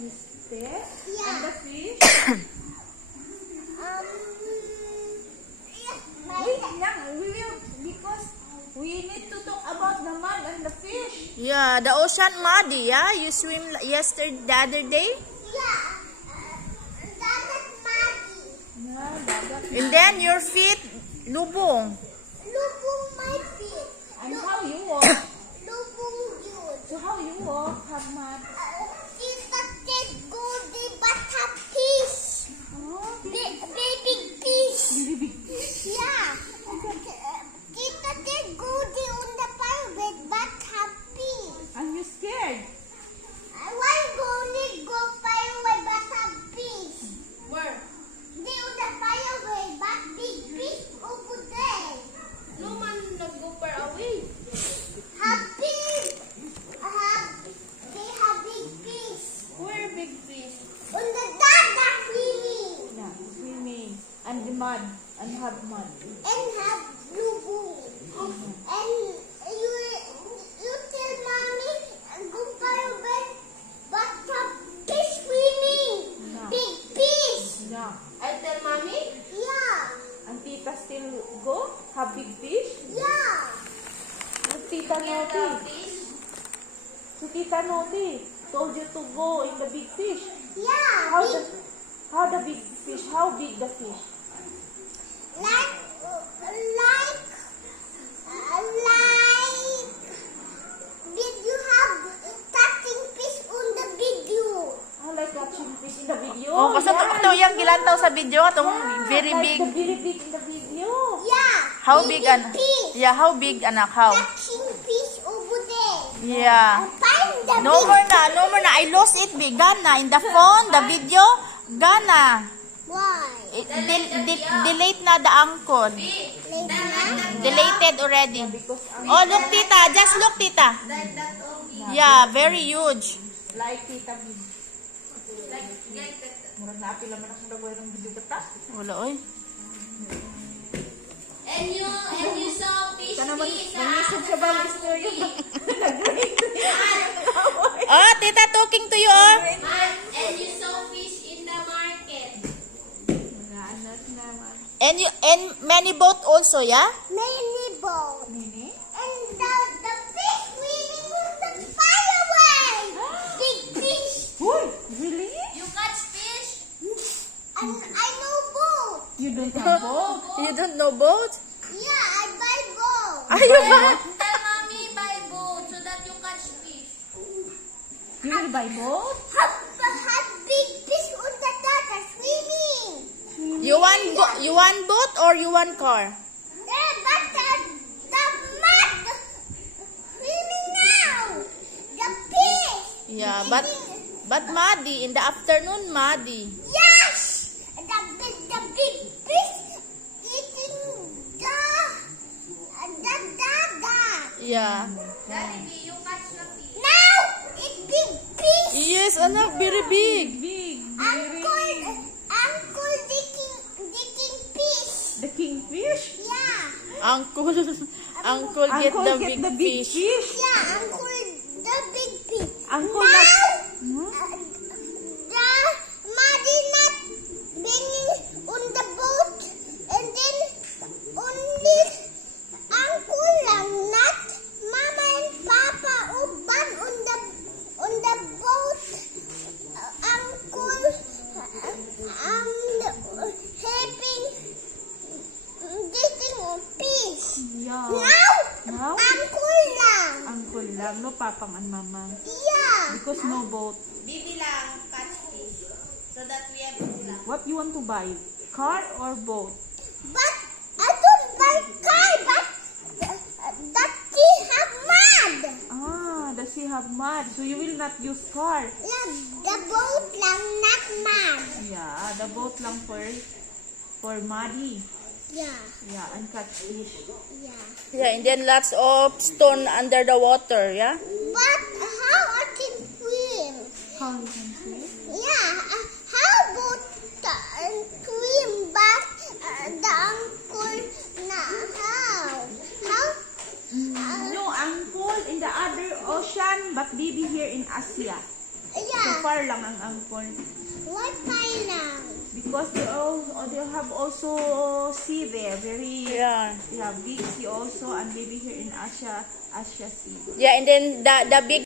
There? Yeah. And the fish? Because we need to talk about the mud and the fish. Yeah, the ocean muddy, yeah? You swim yesterday, the other day? Yeah. That is muddy. Yeah, And then your feet, lubong. Lubong my feet. and how you walk? Lubong yun. So how you walk, have mud? Kita take goldie but have fish. Oh, Baby fish. really big. Yeah. Kita take goldie on the pirate but have fish. Are you scared? Why goldie go pirate but have fish? Where? They on the pirate but big fish over there. No man nag-go far away. Happy. They have big fish. Where big fish? On the dada swimming. Yeah, swimming. And the mud. And have mud. And have lubong. And you tell mommy go pirate but have fish swimming. Yeah. Big fish. Yeah. I tell mommy? Yeah. And tita still go? Have big fish? Yeah. Yung tita Noti. Si tita Noti told you to go in the big fish. Yeah. How Big, the big fish? How big the fish? like did you have catching fish on the video? I like catching fish in the video. Oh, kasi ito yung gilantaw sa video, itong very like big. the very big in the video. Yeah. How big big, anak? fish. Yeah, how big, anak? How? Catching fish over there. Yeah. Find the No big more na, no more na. I lost it, be. Gana. In the phone, the video, gana. Why? Delete na the angkor. Deleted already. Oh, look, tita. Just look, tita. Yeah, very huge. Like tita big. Murag na apil naman ako dagoy ng video kata. Wala, oy. And you saw fish Manisog sa balis ko yun. Oh, tita talking to you, oh. and you saw fish in the market. Mga anak naman. And many boat also, yeah? Many boat. Nini? And the fish swimming on the fireway. Big fish. Uy, really? You catch fish? And I know boat. You don't have boat? You don't know boat? Yeah, I buy boat. Are you ba? Tell mommy buy boat so that you catch fish. You will buy boat? Have big fish on the data swimming. You want boat or you want car? But the mud swimming now. The fish. Yeah, but muddy. In the afternoon, muddy. Yes. The big fish eating the dada. Yeah. Daddy, you catch the fish. Now it's big fish. Yes, anak, very big. Big. Uncle digging fish. The kingfish? Yeah. Uncle get the big fish. Yeah, Uncle the big fish. Uncle Now, not... the muddy not bringing on the boat, and then only Uncle lang not Mama and Papa uban on the boat. Uncle helping getting fish. Yeah. Now, Uncle lang. Uncle lang, no papang and mamang. Yeah. Because no boat. Bibi lang catch fish. So that we have to lang. What you want to buy? Car or boat? But I don't buy car, but that she have mud. Ah, does he have mud? So you will not use car? Yeah, the boat lang not mud. Yeah, the boat lang for muddy. Yeah, Yeah, and catch fish. yeah. Yeah, and then lots of stone under the water, yeah? But how I can swim? How you can swim? Yeah, how boat swim, but the uncle na how? No, uncle in the other ocean, but baby here in Asia. Yeah, far lang ang angkor. Why lang? Because they have also sea there. Very, Yeah. they have big sea also, and maybe here in Asia Sea. Yeah, and then the big